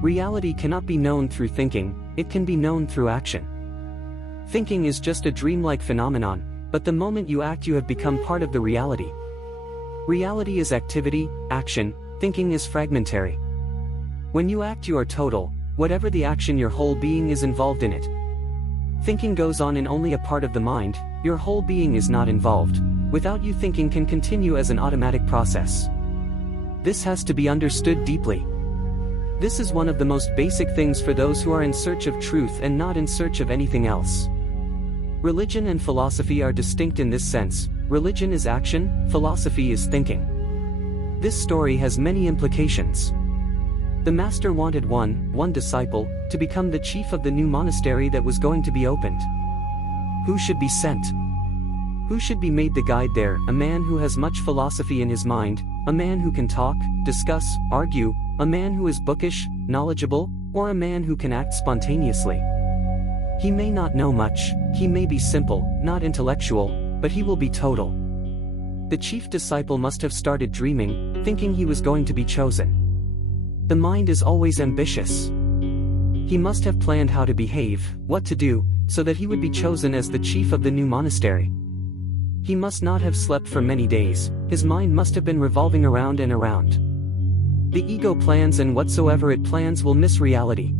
Reality cannot be known through thinking, it can be known through action. Thinking is just a dreamlike phenomenon, but the moment you act you have become part of the reality. Reality is activity, action, thinking is fragmentary. When you act you are total, whatever the action your whole being is involved in it. Thinking goes on in only a part of the mind, your whole being is not involved. Without you thinking can continue as an automatic process. This has to be understood deeply. This is one of the most basic things for those who are in search of truth and not in search of anything else. Religion and philosophy are distinct in this sense. Religion is action, philosophy is thinking. This story has many implications. The master wanted one disciple, to become the chief of the new monastery that was going to be opened. Who should be sent? Who should be made the guide there? A man who has much philosophy in his mind, a man who can talk, discuss, argue, a man who is bookish, knowledgeable, or a man who can act spontaneously. He may not know much, he may be simple, not intellectual, but he will be total. The chief disciple must have started dreaming, thinking he was going to be chosen. The mind is always ambitious. He must have planned how to behave, what to do, so that he would be chosen as the chief of the new monastery. He must not have slept for many days, his mind must have been revolving around and around. The ego plans, and whatsoever it plans will miss reality.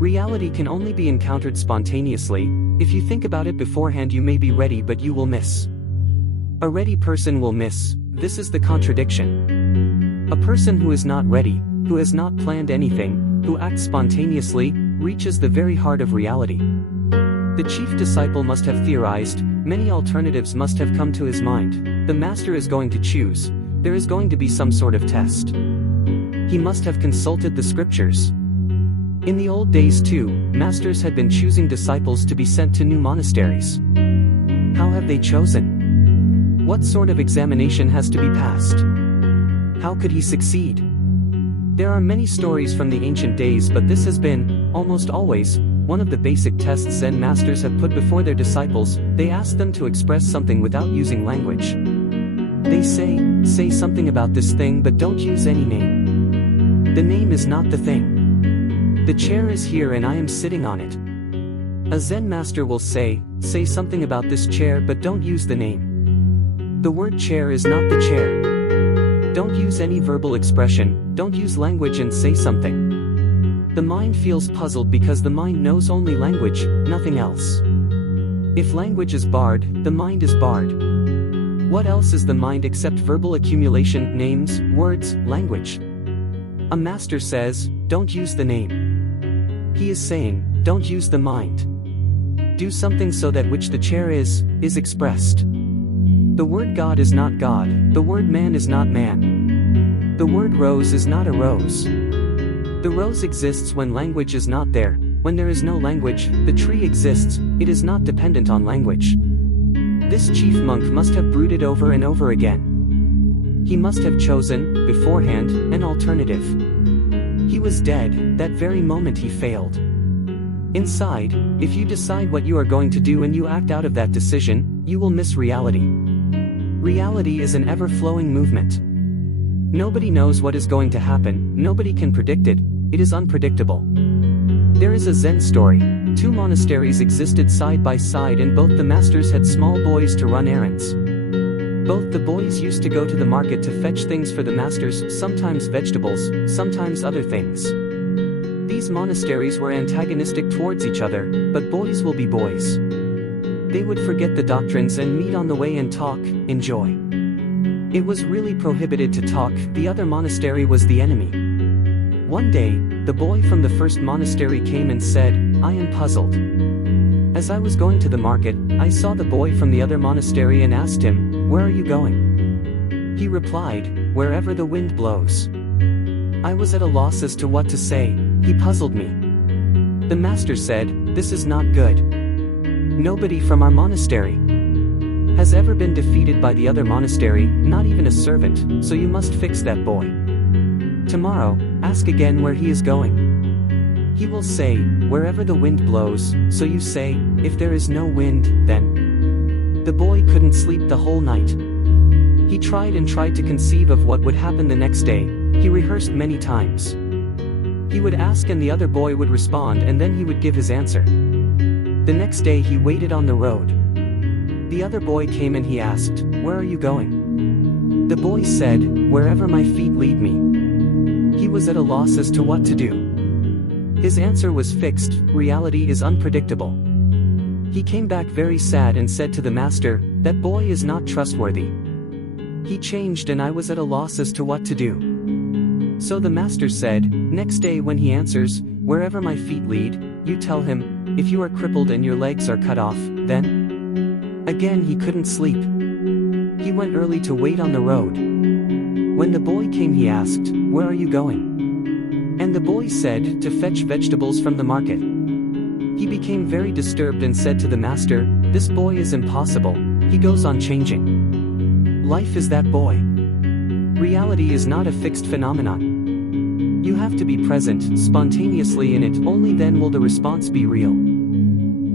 Reality can only be encountered spontaneously. If you think about it beforehand you may be ready but you will miss. A ready person will miss. This is the contradiction. A person who is not ready, who has not planned anything, who acts spontaneously, reaches the very heart of reality. The chief disciple must have theorized, many alternatives must have come to his mind. The master is going to choose, there is going to be some sort of test. He must have consulted the scriptures. In the old days too, masters had been choosing disciples to be sent to new monasteries. How have they chosen? What sort of examination has to be passed? How could he succeed? There are many stories from the ancient days, but this has been, almost always, one of the basic tests Zen masters have put before their disciples. They ask them to express something without using language. They say something about this thing but don't use any name. The name is not the thing. The chair is here and I am sitting on it. A Zen master will say something about this chair but don't use the name. The word chair is not the chair. Don't use any verbal expression, don't use language and say something. The mind feels puzzled because the mind knows only language, nothing else. If language is barred, the mind is barred. What else is the mind except verbal accumulation, names, words, language? A master says, don't use the name. He is saying, don't use the mind. Do something so that which the chair is expressed. The word God is not God, the word man is not man. The word rose is not a rose. The rose exists when language is not there. When there is no language, the tree exists, it is not dependent on language. This chief monk must have brooded over and over again. He must have chosen, beforehand, an alternative. He was dead, that very moment he failed. Inside, if you decide what you are going to do and you act out of that decision, you will miss reality. Reality is an ever-flowing movement. Nobody knows what is going to happen, nobody can predict it, it is unpredictable. There is a Zen story. 2 monasteries existed side by side and both the masters had small boys to run errands. Both the boys used to go to the market to fetch things for the masters, sometimes vegetables, sometimes other things. These monasteries were antagonistic towards each other, but boys will be boys. They would forget the doctrines and meet on the way and talk, enjoy. It was really prohibited to talk, the other monastery was the enemy. One day, the boy from the first monastery came and said, I am puzzled. As I was going to the market, I saw the boy from the other monastery and asked him, where are you going? He replied, wherever the wind blows. I was at a loss as to what to say, he puzzled me. The master said, this is not good. Nobody from our monastery has ever been defeated by the other monastery, not even a servant, so you must fix that boy. Tomorrow, ask again where he is going. He will say, wherever the wind blows, so you say, if there is no wind, then. The boy couldn't sleep the whole night. He tried and tried to conceive of what would happen the next day, he rehearsed many times. He would ask and the other boy would respond and then he would give his answer. The next day he waited on the road. The other boy came and he asked, "Where are you going?" The boy said, "Wherever my feet lead me." He was at a loss as to what to do. His answer was fixed, reality is unpredictable. He came back very sad and said to the master, "That boy is not trustworthy. He changed and I was at a loss as to what to do." So the master said, "Next day when he answers, 'Wherever my feet lead,' you tell him, 'If you are crippled and your legs are cut off, then?'" Again he couldn't sleep. He went early to wait on the road. When the boy came he asked, "Where are you going?" And the boy said, "To fetch vegetables from the market." He became very disturbed and said to the master, "This boy is impossible, he goes on changing. Life is that boy. Reality is not a fixed phenomenon. You have to be present, spontaneously in it, only then will the response be real.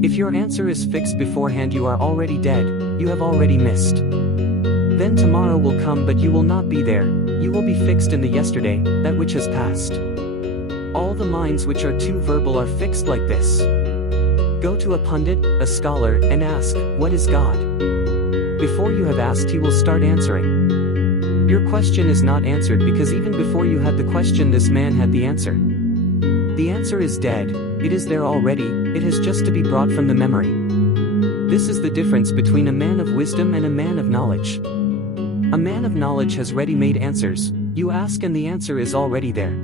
If your answer is fixed beforehand you are already dead, you have already missed. Then tomorrow will come but you will not be there, you will be fixed in the yesterday, that which has passed. All the minds which are too verbal are fixed like this. Go to a pundit, a scholar, and ask, "What is God?" Before you have asked he will start answering. Your question is not answered because even before you had the question this man had the answer. The answer is dead, it is there already, it has just to be brought from the memory. This is the difference between a man of wisdom and a man of knowledge. A man of knowledge has ready-made answers, you ask and the answer is already there.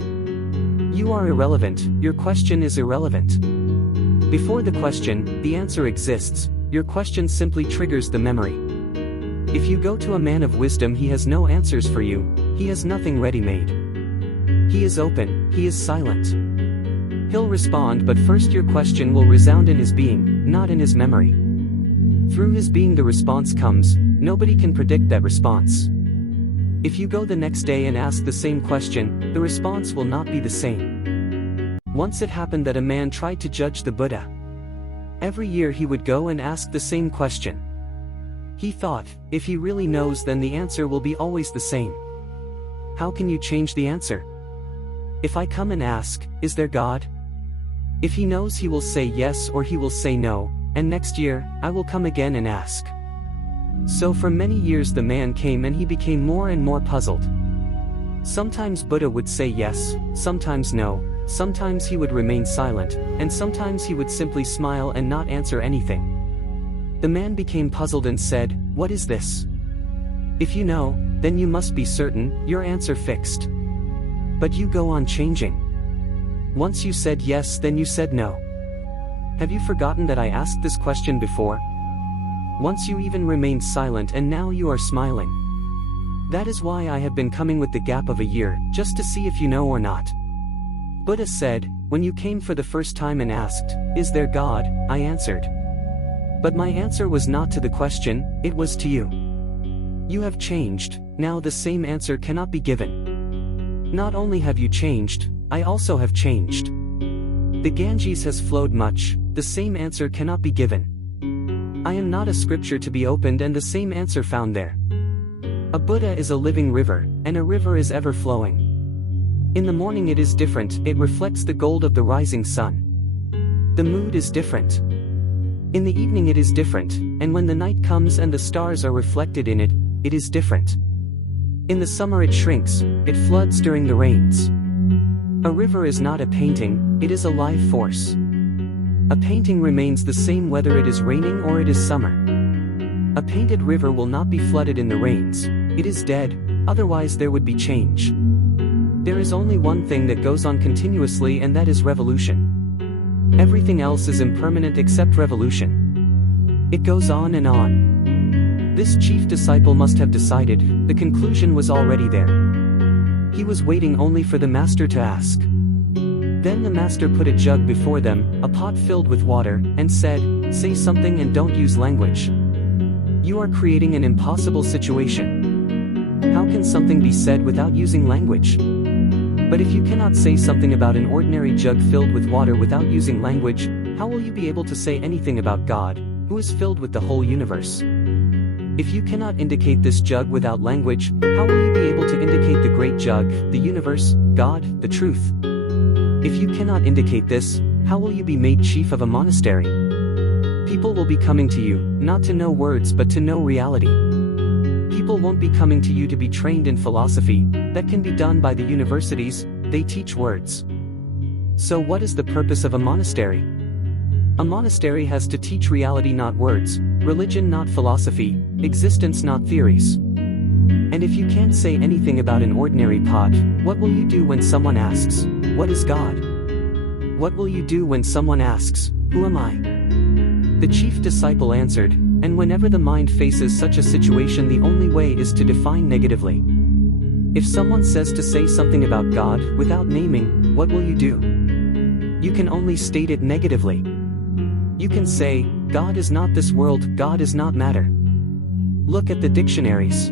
You are irrelevant, your question is irrelevant. Before the question, the answer exists, your question simply triggers the memory. If you go to a man of wisdom he has no answers for you, he has nothing ready-made. He is open, he is silent. He'll respond but first your question will resound in his being, not in his memory. Through his being the response comes, nobody can predict that response. If you go the next day and ask the same question, the response will not be the same. Once it happened that a man tried to judge the Buddha. Every year he would go and ask the same question. He thought, if he really knows then the answer will be always the same. How can you change the answer? If I come and ask, is there God? If he knows he will say yes or he will say no, and next year, I will come again and ask. So for many years the man came and he became more and more puzzled. Sometimes Buddha would say yes, sometimes no, sometimes he would remain silent, and sometimes he would simply smile and not answer anything. The man became puzzled and said, "What is this? If you know, then you must be certain, your answer fixed. But you go on changing. Once you said yes then you said no. Have you forgotten that I asked this question before? Once you even remained silent and now you are smiling. That is why I have been coming with the gap of a year, just to see if you know or not." Buddha said, "When you came for the first time and asked, 'Is there God?' I answered. But my answer was not to the question, it was to you. You have changed, now the same answer cannot be given. Not only have you changed, I also have changed. The Ganges has flowed much, the same answer cannot be given. I am not a scripture to be opened and the same answer found there. A Buddha is a living river, and a river is ever flowing. In the morning it is different, it reflects the gold of the rising sun. The mood is different. In the evening it is different, and when the night comes and the stars are reflected in it, it is different. In the summer it shrinks, it floods during the rains. A river is not a painting, it is a live force. A painting remains the same whether it is raining or it is summer. A painted river will not be flooded in the rains, it is dead, otherwise there would be change. There is only one thing that goes on continuously and that is revolution. Everything else is impermanent except revolution. It goes on and on. This chief disciple must have decided, the conclusion was already there. He was waiting only for the master to ask. Then the master put a jug before them, a pot filled with water, and said, "Say something and don't use language. You are creating an impossible situation. How can something be said without using language? But if you cannot say something about an ordinary jug filled with water without using language, how will you be able to say anything about God, who is filled with the whole universe? If you cannot indicate this jug without language, how will you be able to indicate the great jug, the universe, God, the truth? If you cannot indicate this, how will you be made chief of a monastery? People will be coming to you, not to know words but to know reality. People won't be coming to you to be trained in philosophy, that can be done by the universities, they teach words. So what is the purpose of a monastery? A monastery has to teach reality, not words, religion, not philosophy, existence, not theories. And if you can't say anything about an ordinary pot, what will you do when someone asks, "What is God?" What will you do when someone asks, "Who am I?" The chief disciple answered, "And whenever the mind faces such a situation, the only way is to define negatively. If someone says to say something about God without naming, what will you do? You can only state it negatively. You can say, God is not this world, God is not matter. Look at the dictionaries.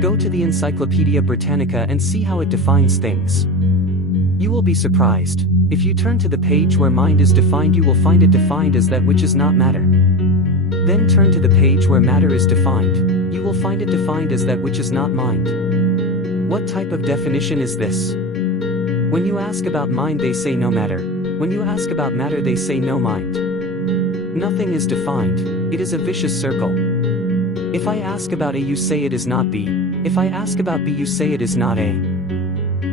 Go to the Encyclopedia Britannica and see how it defines things. You will be surprised. If you turn to the page where mind is defined, you will find it defined as that which is not matter. Then turn to the page where matter is defined. You will find it defined as that which is not mind. What type of definition is this? When you ask about mind, they say no matter. When you ask about matter, they say no mind. Nothing is defined. It is a vicious circle. If I ask about A, you say it is not B. If I ask about B, you say it is not A.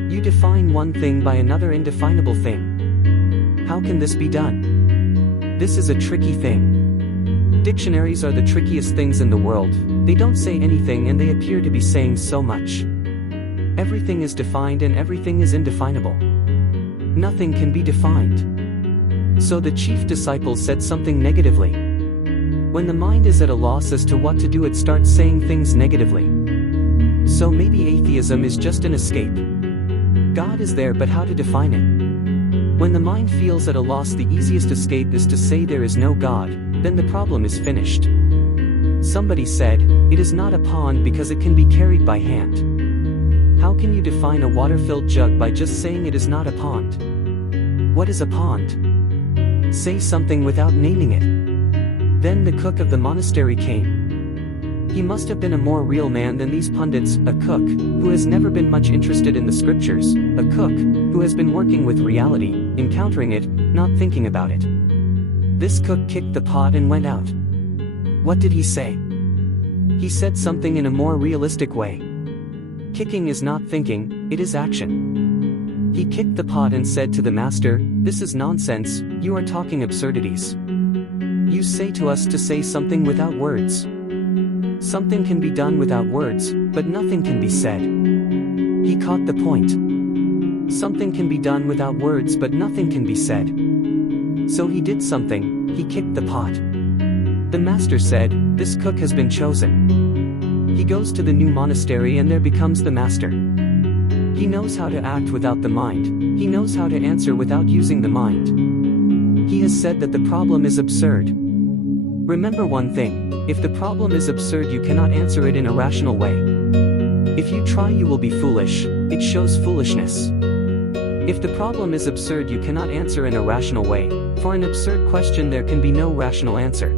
You define one thing by another indefinable thing. How can this be done? This is a tricky thing. Dictionaries are the trickiest things in the world. They don't say anything and they appear to be saying so much. Everything is defined and everything is indefinable. Nothing can be defined. So the chief disciple said something negatively. When the mind is at a loss as to what to do, it starts saying things negatively. So maybe atheism is just an escape. God is there, but how to define it? When the mind feels at a loss, the easiest escape is to say there is no God, then the problem is finished. Somebody said, it is not a pond because it can be carried by hand. How can you define a water-filled jug by just saying it is not a pond? What is a pond? Say something without naming it. Then the cook of the monastery came. He must have been a more real man than these pundits, a cook, who has never been much interested in the scriptures, a cook, who has been working with reality, encountering it, not thinking about it. This cook kicked the pot and went out. What did he say? He said something in a more realistic way. Kicking is not thinking, it is action. He kicked the pot and said to the master, "This is nonsense, you are talking absurdities. You say to us to say something without words. Something can be done without words, but nothing can be said." He caught the point. Something can be done without words, but nothing can be said. So he did something, he kicked the pot. The master said, "This cook has been chosen." He goes to the new monastery and there becomes the master. He knows how to act without the mind. He knows how to answer without using the mind. He has said that the problem is absurd. Remember one thing, if the problem is absurd, you cannot answer it in a rational way. If you try, you will be foolish. It shows foolishness. If the problem is absurd, you cannot answer in a rational way. For an absurd question there can be no rational answer.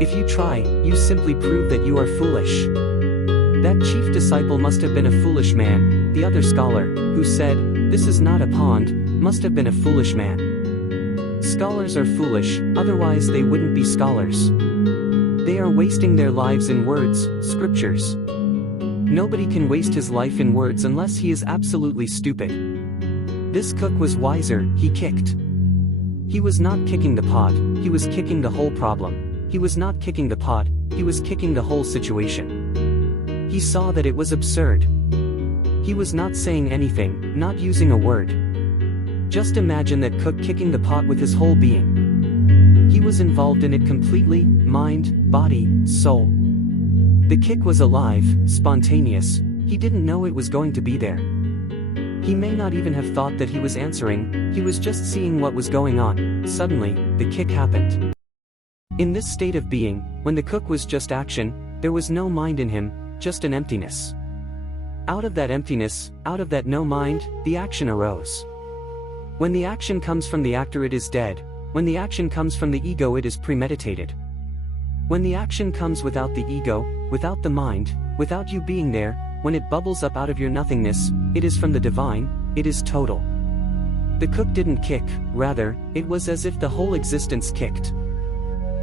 If you try, you simply prove that you are foolish. That chief disciple must have been a foolish man. The other scholar, who said, "This is not a pond," must have been a foolish man. Scholars are foolish, otherwise they wouldn't be scholars. They are wasting their lives in words, scriptures. Nobody can waste his life in words unless he is absolutely stupid. This cook was wiser, he kicked. He was not kicking the pot, he was kicking the whole problem. He was not kicking the pot, he was kicking the whole situation. He saw that it was absurd. He was not saying anything, not using a word. Just imagine that cook kicking the pot with his whole being. He was involved in it completely, mind, body, soul. The kick was alive, spontaneous. He didn't know it was going to be there. He may not even have thought that he was answering, he was just seeing what was going on. Suddenly, the kick happened. In this state of being, when the cook was just action, there was no mind in him, just an emptiness. Out of that emptiness, out of that no mind, the action arose. When the action comes from the actor, it is dead. When the action comes from the ego, it is premeditated. When the action comes without the ego, without the mind, without you being there, when it bubbles up out of your nothingness, it is from the divine, it is total. The cook didn't kick, rather, it was as if the whole existence kicked.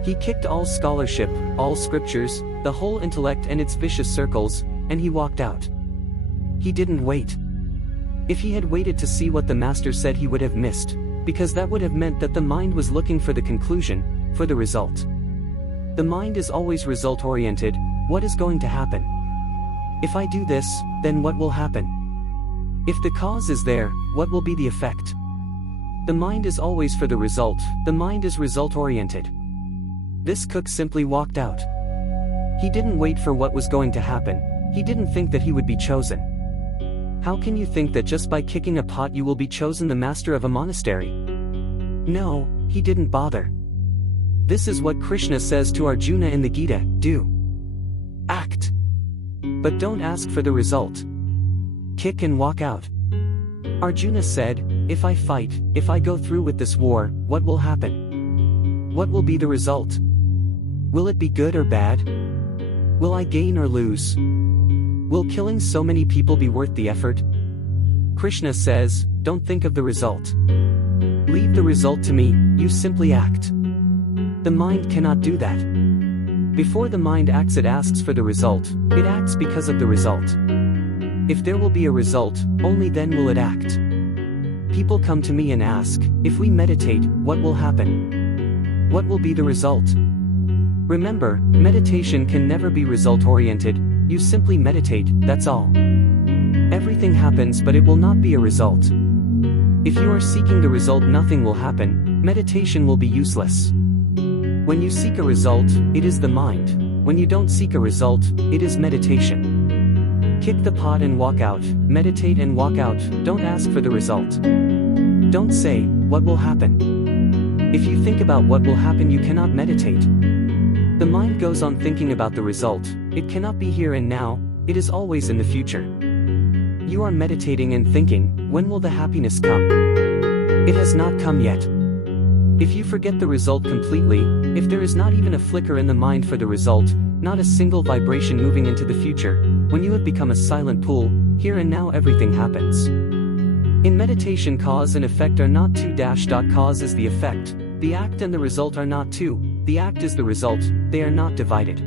He kicked all scholarship, all scriptures, the whole intellect and its vicious circles, and he walked out. He didn't wait. If he had waited to see what the master said, he would have missed, because that would have meant that the mind was looking for the conclusion, for the result. The mind is always result-oriented. What is going to happen? If I do this, then what will happen? If the cause is there, what will be the effect? The mind is always for the result. The mind is result-oriented. This cook simply walked out. He didn't wait for what was going to happen. He didn't think that he would be chosen. How can you think that just by kicking a pot you will be chosen the master of a monastery? No, he didn't bother. This is what Krishna says to Arjuna in the Gita: do. Act. But don't ask for the result. Kick and walk out. Arjuna said, if I fight, if I go through with this war, what will happen? What will be the result? Will it be good or bad? Will I gain or lose? Will killing so many people be worth the effort? Krishna says, don't think of the result. Leave the result to me, you simply act. The mind cannot do that. Before the mind acts, it asks for the result. It acts because of the result. If there will be a result, only then will it act. People come to me and ask, if we meditate, what will happen? What will be the result? Remember, meditation can never be result-oriented. You simply meditate, that's all. Everything happens, but it will not be a result. If you are seeking the result, nothing will happen. Meditation will be useless. When you seek a result, it is the mind. When you don't seek a result, it is meditation. Kick the pot and walk out. Meditate and walk out. Don't ask for the result. Don't say, what will happen? If you think about what will happen, you cannot meditate. The mind goes on thinking about the result. It cannot be here and now, it is always in the future. You are meditating and thinking, when will the happiness come? It has not come yet. If you forget the result completely, if there is not even a flicker in the mind for the result, not a single vibration moving into the future, when you have become a silent pool, here and now everything happens. In meditation, cause and effect are not two. Cause is the effect, the act and the result are not two, the act is the result, they are not divided.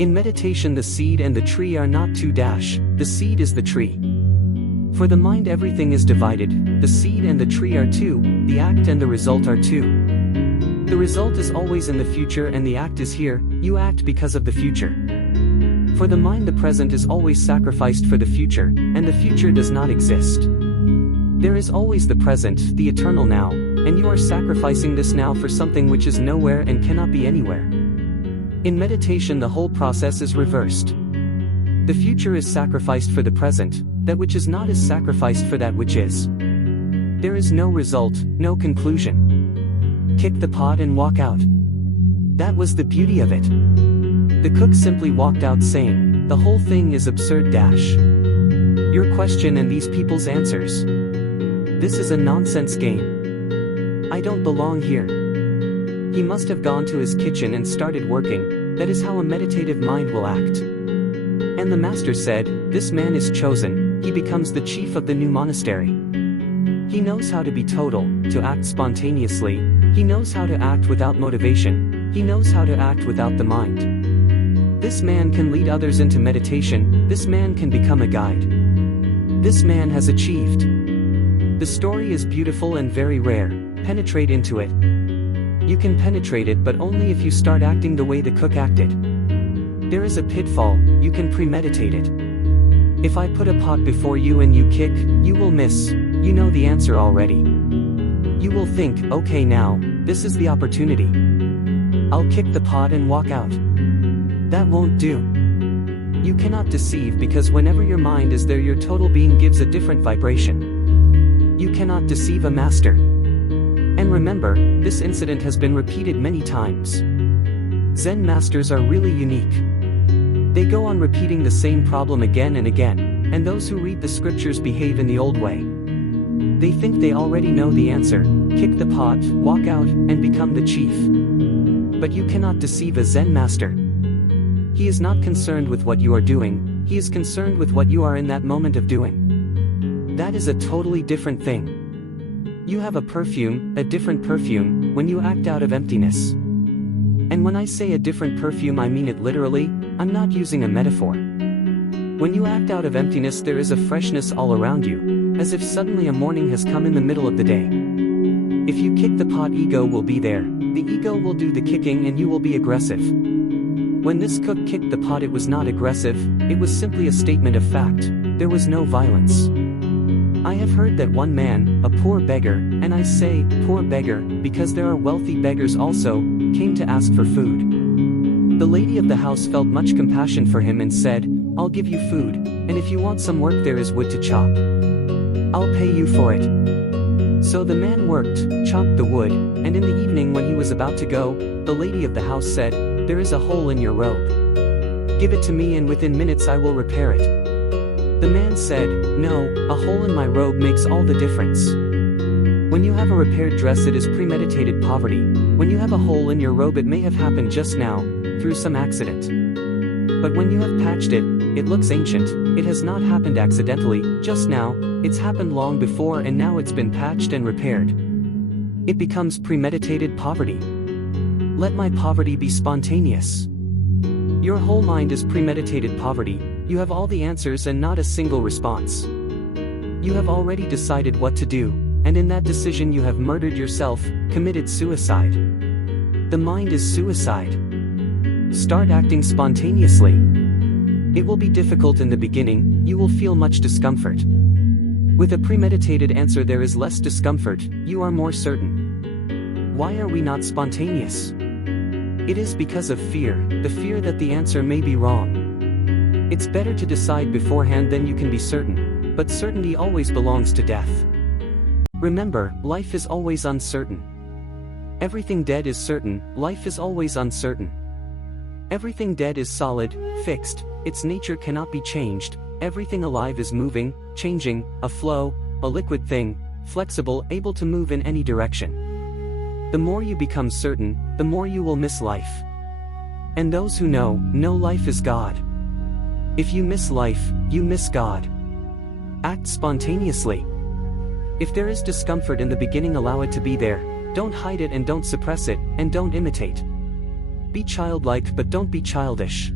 In meditation, the seed and the tree are not two. The seed is the tree. For the mind, everything is divided. The seed and the tree are two, the act and the result are two. The result is always in the future and the act is here. You act because of the future. For the mind, the present is always sacrificed for the future, and the future does not exist. There is always the present, the eternal now, and you are sacrificing this now for something which is nowhere and cannot be anywhere. In meditation, the whole process is reversed. The future is sacrificed for the present, that which is not is sacrificed for that which is. There is no result, no conclusion. Kick the pot and walk out. That was the beauty of it. The cook simply walked out saying, the whole thing is absurd. Your question and these people's answers. This is a nonsense game. I don't belong here. He must have gone to his kitchen and started working. That is how a meditative mind will act. And the master said, this man is chosen, he becomes the chief of the new monastery. He knows how to be total, to act spontaneously, he knows how to act without motivation, he knows how to act without the mind. This man can lead others into meditation, this man can become a guide. This man has achieved. The story is beautiful and very rare. Penetrate into it. You can penetrate it, but only if you start acting the way the cook acted. There is a pitfall, you can premeditate it. If I put a pot before you and you kick, you will miss, you know the answer already. You will think, okay, now, this is the opportunity. I'll kick the pot and walk out. That won't do. You cannot deceive, because whenever your mind is there, your total being gives a different vibration. You cannot deceive a master. And remember, this incident has been repeated many times. Zen masters are really unique. They go on repeating the same problem again and again, and those who read the scriptures behave in the old way. They think they already know the answer, kick the pot, walk out, and become the chief. But you cannot deceive a Zen master. He is not concerned with what you are doing, he is concerned with what you are in that moment of doing. That is a totally different thing. You have a perfume, a different perfume, when you act out of emptiness. And when I say a different perfume, I mean it literally, I'm not using a metaphor. When you act out of emptiness, there is a freshness all around you, as if suddenly a morning has come in the middle of the day. If you kick the pot, ego will be there, the ego will do the kicking and you will be aggressive. When this cook kicked the pot, it was not aggressive, it was simply a statement of fact, there was no violence. I have heard that one man, a poor beggar, and I say, poor beggar, because there are wealthy beggars also, came to ask for food. The lady of the house felt much compassion for him and said, I'll give you food, and if you want some work there is wood to chop. I'll pay you for it. So the man worked, chopped the wood, and in the evening when he was about to go, the lady of the house said, there is a hole in your robe. Give it to me and within minutes I will repair it. The man said, no, a hole in my robe makes all the difference. When you have a repaired dress, it is premeditated poverty. When you have a hole in your robe, it may have happened just now, through some accident. But when you have patched it, it looks ancient, it has not happened accidentally, just now, it's happened long before and now it's been patched and repaired. It becomes premeditated poverty. Let my poverty be spontaneous. Your whole mind is premeditated poverty, you have all the answers and not a single response. You have already decided what to do, and in that decision you have murdered yourself, committed suicide. The mind is suicide. Start acting spontaneously. It will be difficult in the beginning, you will feel much discomfort. With a premeditated answer there is less discomfort, you are more certain. Why are we not spontaneous? It is because of fear, the fear that the answer may be wrong. It's better to decide beforehand than you can be certain, but certainty always belongs to death. Remember, life is always uncertain. Everything dead is certain, life is always uncertain. Everything dead is solid, fixed, its nature cannot be changed, everything alive is moving, changing, a flow, a liquid thing, flexible, able to move in any direction. The more you become certain, the more you will miss life. And those who know life is God. If you miss life, you miss God. Act spontaneously. If there is discomfort in the beginning, allow it to be there, don't hide it and don't suppress it, and don't imitate. Be childlike but don't be childish.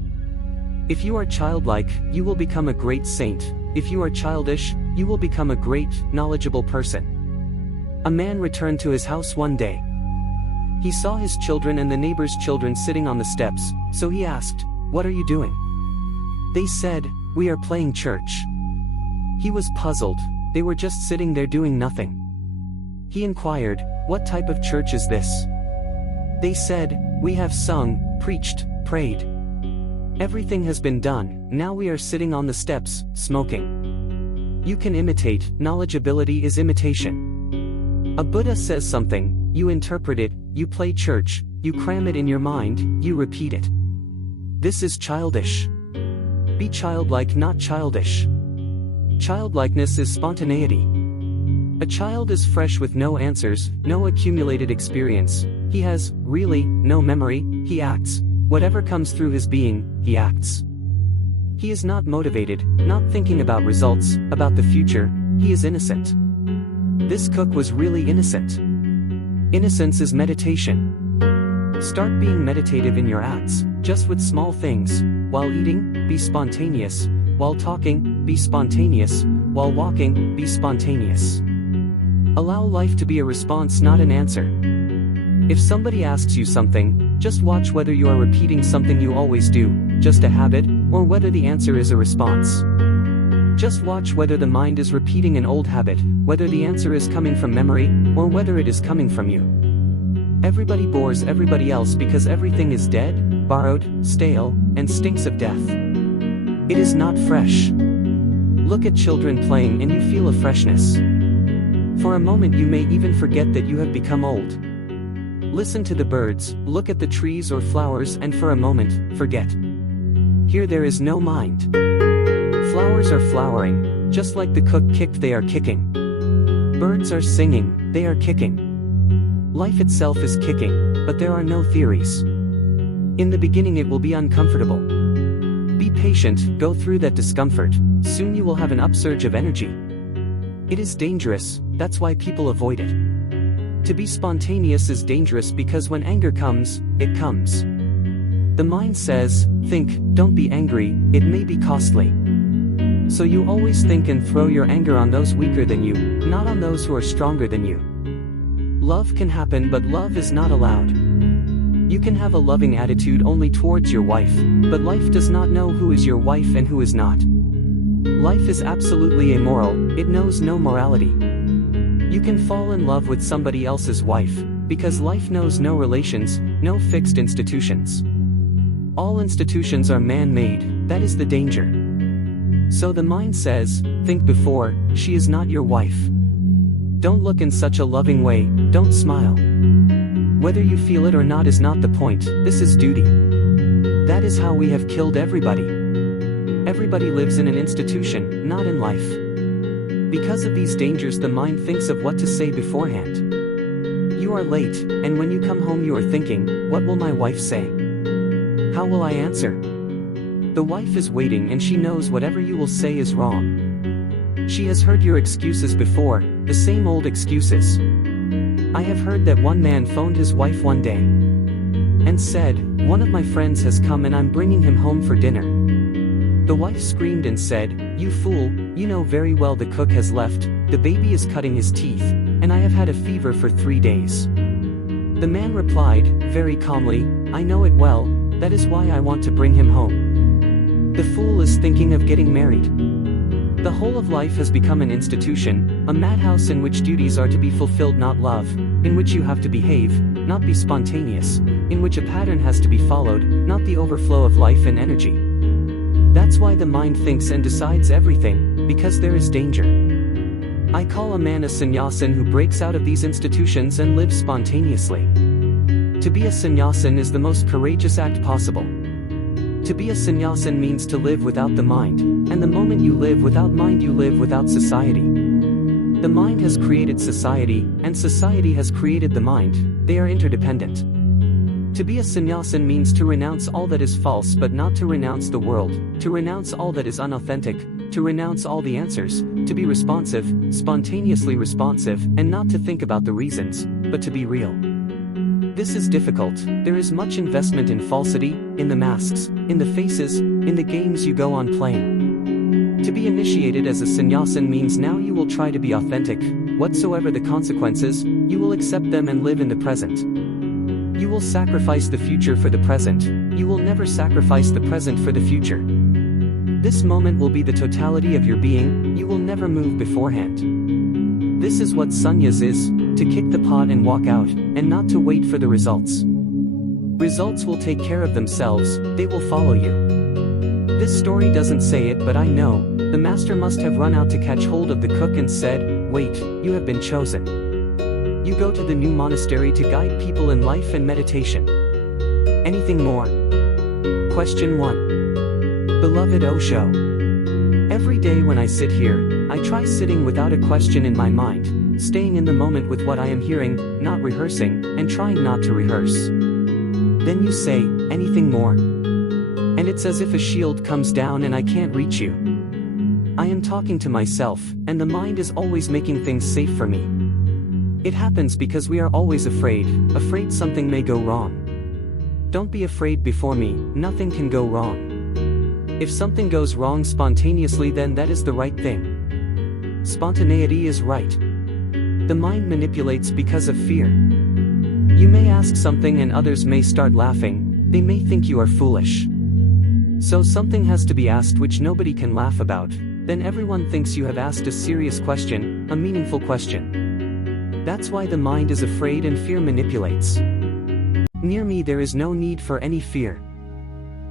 If you are childlike, you will become a great saint. If you are childish, you will become a great, knowledgeable person. A man returned to his house one day. He saw his children and the neighbor's children sitting on the steps, so he asked, "What are you doing?" They said, "We are playing church." He was puzzled, they were just sitting there doing nothing. He inquired, "What type of church is this?" They said, "We have sung, preached, prayed. Everything has been done, now we are sitting on the steps, smoking." You can imitate, knowledgeability is imitation. A Buddha says something, you interpret it, you play church, you cram it in your mind, you repeat it. This is childish. Be childlike, not childish. Childlikeness is spontaneity. A child is fresh with no answers, no accumulated experience, he has, really, no memory, he acts, whatever comes through his being, he acts. He is not motivated, not thinking about results, about the future, he is innocent. This cook was really innocent. Innocence is meditation. Start being meditative in your acts, just with small things. While eating, be spontaneous. While talking, be spontaneous. While walking, be spontaneous. Allow life to be a response, not an answer. If somebody asks you something, just watch whether you are repeating something you always do, just a habit, or whether the answer is a response. Just watch whether the mind is repeating an old habit, whether the answer is coming from memory, or whether it is coming from you. Everybody bores everybody else because everything is dead, borrowed, stale, and stinks of death. It is not fresh. Look at children playing and you feel a freshness. For a moment you may even forget that you have become old. Listen to the birds, look at the trees or flowers and for a moment, forget. Here there is no mind. Flowers are flowering, just like the cook kicked, they are kicking. Birds are singing, they are kicking. Life itself is kicking, but there are no theories. In the beginning it will be uncomfortable. Be patient, go through that discomfort, soon you will have an upsurge of energy. It is dangerous, that's why people avoid it. To be spontaneous is dangerous because when anger comes, it comes. The mind says, think, don't be angry, it may be costly. So you always think and throw your anger on those weaker than you, not on those who are stronger than you. Love can happen, but love is not allowed. You can have a loving attitude only towards your wife, but life does not know who is your wife and who is not. Life is absolutely amoral, it knows no morality. You can fall in love with somebody else's wife, because life knows no relations, no fixed institutions. All institutions are man-made, that is the danger. So the mind says, think before, she is not your wife. Don't look in such a loving way, don't smile. Whether you feel it or not is not the point, this is duty. That is how we have killed everybody. Everybody lives in an institution, not in life. Because of these dangers the mind thinks of what to say beforehand. You are late, and when you come home you are thinking, what will my wife say? How will I answer? The wife is waiting and she knows whatever you will say is wrong. She has heard your excuses before, the same old excuses. I have heard that one man phoned his wife one day and said, one of my friends has come and I'm bringing him home for dinner. The wife screamed and said, you fool, you know very well the cook has left, the baby is cutting his teeth, and I have had a fever for 3 days. The man replied, very calmly, I know it well, that is why I want to bring him home. The fool is thinking of getting married. The whole of life has become an institution, a madhouse in which duties are to be fulfilled, not love, in which you have to behave, not be spontaneous, in which a pattern has to be followed, not the overflow of life and energy. That's why the mind thinks and decides everything, because there is danger. I call a man a sannyasin who breaks out of these institutions and lives spontaneously. To be a sannyasin is the most courageous act possible. To be a sannyasin means to live without the mind, and the moment you live without mind you live without society. The mind has created society, and society has created the mind, they are interdependent. To be a sannyasin means to renounce all that is false but not to renounce the world, to renounce all that is unauthentic, to renounce all the answers, to be responsive, spontaneously responsive, and not to think about the reasons, but to be real. This is difficult, there is much investment in falsity, in the masks, in the faces, in the games you go on playing. To be initiated as a sannyasin means now you will try to be authentic, whatsoever the consequences, you will accept them and live in the present. You will sacrifice the future for the present, you will never sacrifice the present for the future. This moment will be the totality of your being, you will never move beforehand. This is what sannyas is, to kick the pot and walk out, and not to wait for the results. Results will take care of themselves, they will follow you. This story doesn't say it but I know, the master must have run out to catch hold of the cook and said, wait, you have been chosen. You go to the new monastery to guide people in life and meditation. Anything more? Question 1. Beloved Osho. Every day when I sit here, I try sitting without a question in my mind, staying in the moment with what I am hearing, not rehearsing, and trying not to rehearse. Then you say, anything more? And it's as if a shield comes down and I can't reach you. I am talking to myself, and the mind is always making things safe for me. It happens because we are always afraid something may go wrong. Don't be afraid before me, nothing can go wrong. If something goes wrong spontaneously then that is the right thing. Spontaneity is right. The mind manipulates because of fear. You may ask something and others may start laughing, they may think you are foolish. So something has to be asked which nobody can laugh about, then everyone thinks you have asked a serious question, a meaningful question. That's why the mind is afraid and fear manipulates. Near me there is no need for any fear.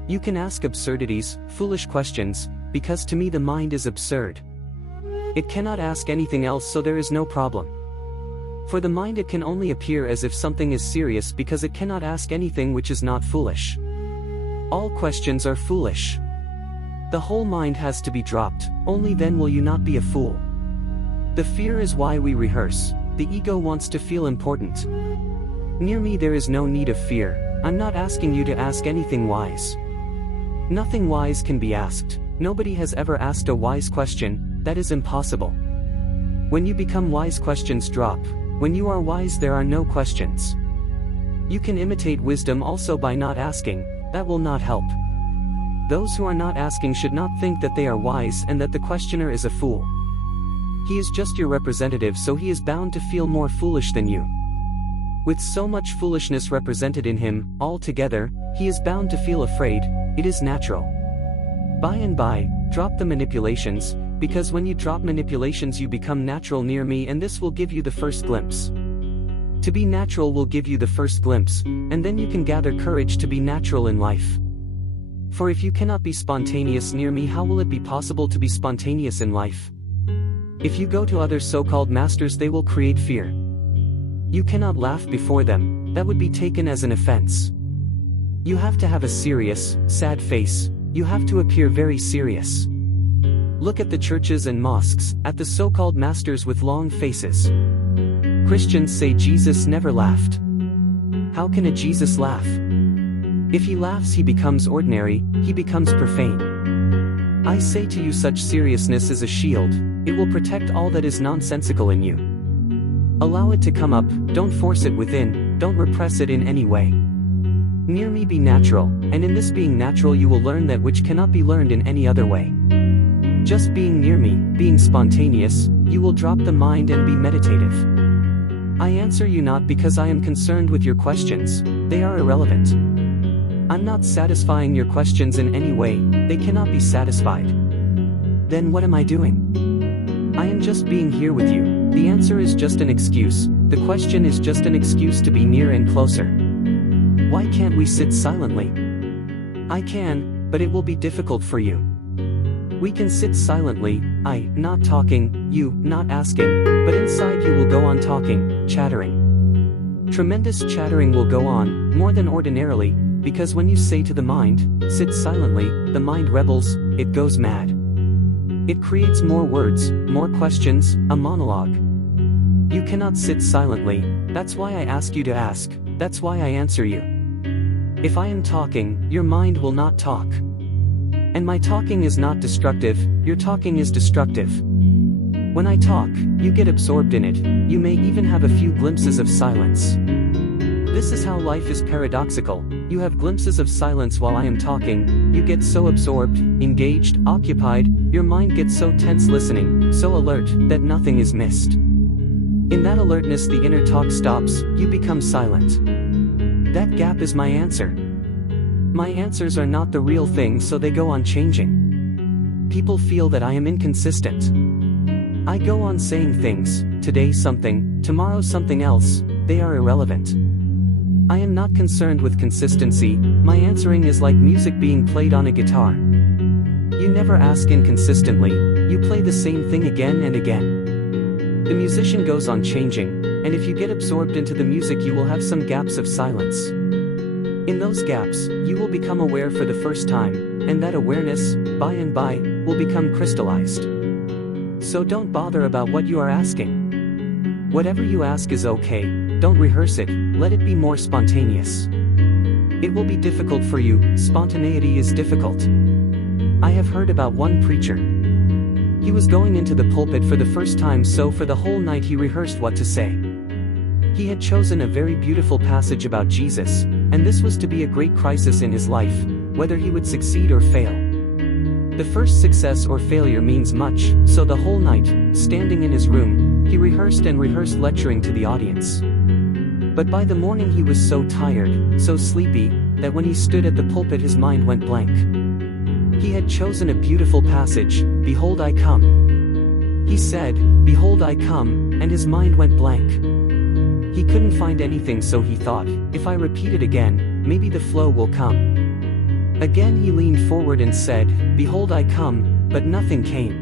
You can ask absurdities, foolish questions, because to me the mind is absurd. It cannot ask anything else so there is no problem. For the mind it can only appear as if something is serious because it cannot ask anything which is not foolish. All questions are foolish. The whole mind has to be dropped, only then will you not be a fool. The fear is why we rehearse, the ego wants to feel important. Near me there is no need of fear, I'm not asking you to ask anything wise. Nothing wise can be asked, nobody has ever asked a wise question, that is impossible. When you become wise, questions drop. When you are wise, there are no questions. You can imitate wisdom also by not asking. That will not help. Those who are not asking should not think that they are wise and that the questioner is a fool. He is just your representative, so he is bound to feel more foolish than you. With so much foolishness represented in him, altogether, he is bound to feel afraid. It is natural. By and by, drop the manipulations, because when you drop manipulations you become natural near me, and this will give you the first glimpse. To be natural will give you the first glimpse, and then you can gather courage to be natural in life. For if you cannot be spontaneous near me, how will it be possible to be spontaneous in life? If you go to other so-called masters, they will create fear. You cannot laugh before them, that would be taken as an offense. You have to have a serious, sad face, you have to appear very serious. Look at the churches and mosques, at the so-called masters with long faces. Christians say Jesus never laughed. How can a Jesus laugh? If he laughs, he becomes ordinary, he becomes profane. I say to you, such seriousness is a shield, it will protect all that is nonsensical in you. Allow it to come up, don't force it within, don't repress it in any way. Near me be natural, and in this being natural you will learn that which cannot be learned in any other way. Just being near me, being spontaneous, you will drop the mind and be meditative. I answer you not because I am concerned with your questions, they are irrelevant. I'm not satisfying your questions in any way, they cannot be satisfied. Then what am I doing? I am just being here with you, the answer is just an excuse, the question is just an excuse to be near and closer. Why can't we sit silently? I can, but it will be difficult for you. We can sit silently, I, not talking, you, not asking, but inside you will go on talking, chattering. Tremendous chattering will go on, more than ordinarily, because when you say to the mind, sit silently, the mind rebels, it goes mad. It creates more words, more questions, a monologue. You cannot sit silently, that's why I ask you to ask, that's why I answer you. If I am talking, your mind will not talk. And my talking is not destructive, your talking is destructive. When I talk, you get absorbed in it, you may even have a few glimpses of silence. This is how life is paradoxical, you have glimpses of silence while I am talking, you get so absorbed, engaged, occupied, your mind gets so tense listening, so alert, that nothing is missed. In that alertness the inner talk stops, you become silent. That gap is my answer. My answers are not the real thing, so they go on changing. People feel that I am inconsistent. I go on saying things, today something, tomorrow something else, they are irrelevant. I am not concerned with consistency, my answering is like music being played on a guitar. You never ask inconsistently, you play the same thing again and again. The musician goes on changing, and if you get absorbed into the music you will have some gaps of silence. In those gaps, you will become aware for the first time, and that awareness, by and by, will become crystallized. So don't bother about what you are asking. Whatever you ask is okay, don't rehearse it, let it be more spontaneous. It will be difficult for you, spontaneity is difficult. I have heard about one preacher. He was going into the pulpit for the first time, so for the whole night he rehearsed what to say. He had chosen a very beautiful passage about Jesus, and this was to be a great crisis in his life, whether he would succeed or fail. The first success or failure means much, so the whole night, standing in his room, he rehearsed and rehearsed lecturing to the audience. But by the morning he was so tired, so sleepy, that when he stood at the pulpit his mind went blank. He had chosen a beautiful passage, "Behold I come." He said, "Behold I come," and his mind went blank. He couldn't find anything, so he thought, if I repeat it again, maybe the flow will come. Again he leaned forward and said, "Behold I come," but nothing came.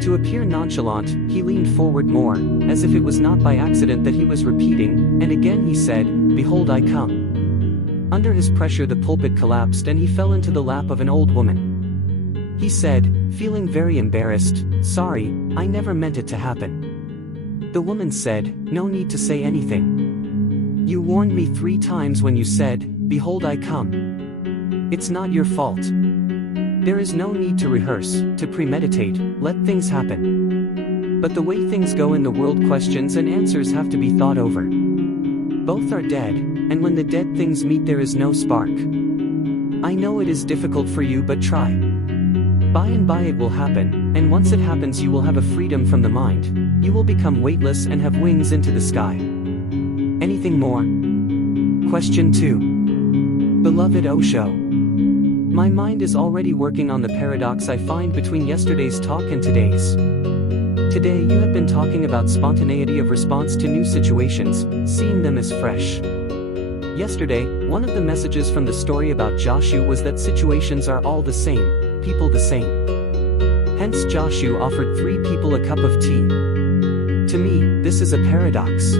To appear nonchalant, he leaned forward more, as if it was not by accident that he was repeating, and again he said, "Behold I come." Under his pressure the pulpit collapsed and he fell into the lap of an old woman. He said, feeling very embarrassed, "Sorry, I never meant it to happen." The woman said, "No need to say anything. You warned me 3 times when you said, 'Behold I come.' It's not your fault. There is no need to rehearse, to premeditate, let things happen. But the way things go in the world, questions and answers have to be thought over. Both are dead, and when the dead things meet there is no spark. I know it is difficult for you, but try. By and by it will happen, and once it happens you will have a freedom from the mind. You will become weightless and have wings into the sky. Anything more? Question 2. Beloved Osho. My mind is already working on the paradox I find between yesterday's talk and today's. Today you have been talking about spontaneity of response to new situations, seeing them as fresh. Yesterday, one of the messages from the story about Joshu was that situations are all the same, people the same. Hence Joshu offered 3 people a cup of tea. To me, this is a paradox.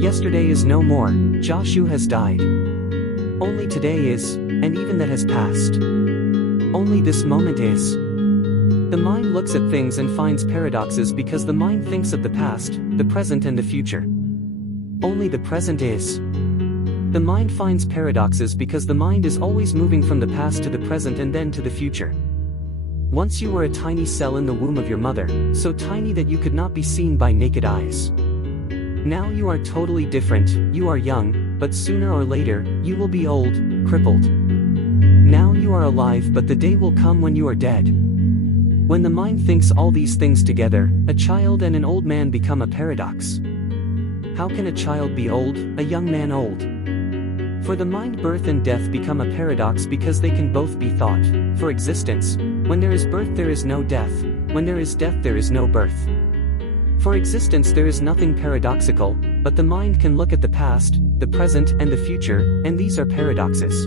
Yesterday is no more, Joshu has died. Only today is, and even that has passed. Only this moment is. The mind looks at things and finds paradoxes because the mind thinks of the past, the present and the future. Only the present is. The mind finds paradoxes because the mind is always moving from the past to the present and then to the future. Once you were a tiny cell in the womb of your mother, so tiny that you could not be seen by naked eyes. Now you are totally different, you are young, but sooner or later, you will be old, crippled. Now you are alive, but the day will come when you are dead. When the mind thinks all these things together, a child and an old man become a paradox. How can a child be old, a young man old? For the mind, birth and death become a paradox because they can both be thought. For existence, when there is birth there is no death, when there is death there is no birth. For existence there is nothing paradoxical, but the mind can look at the past, the present and the future, and these are paradoxes.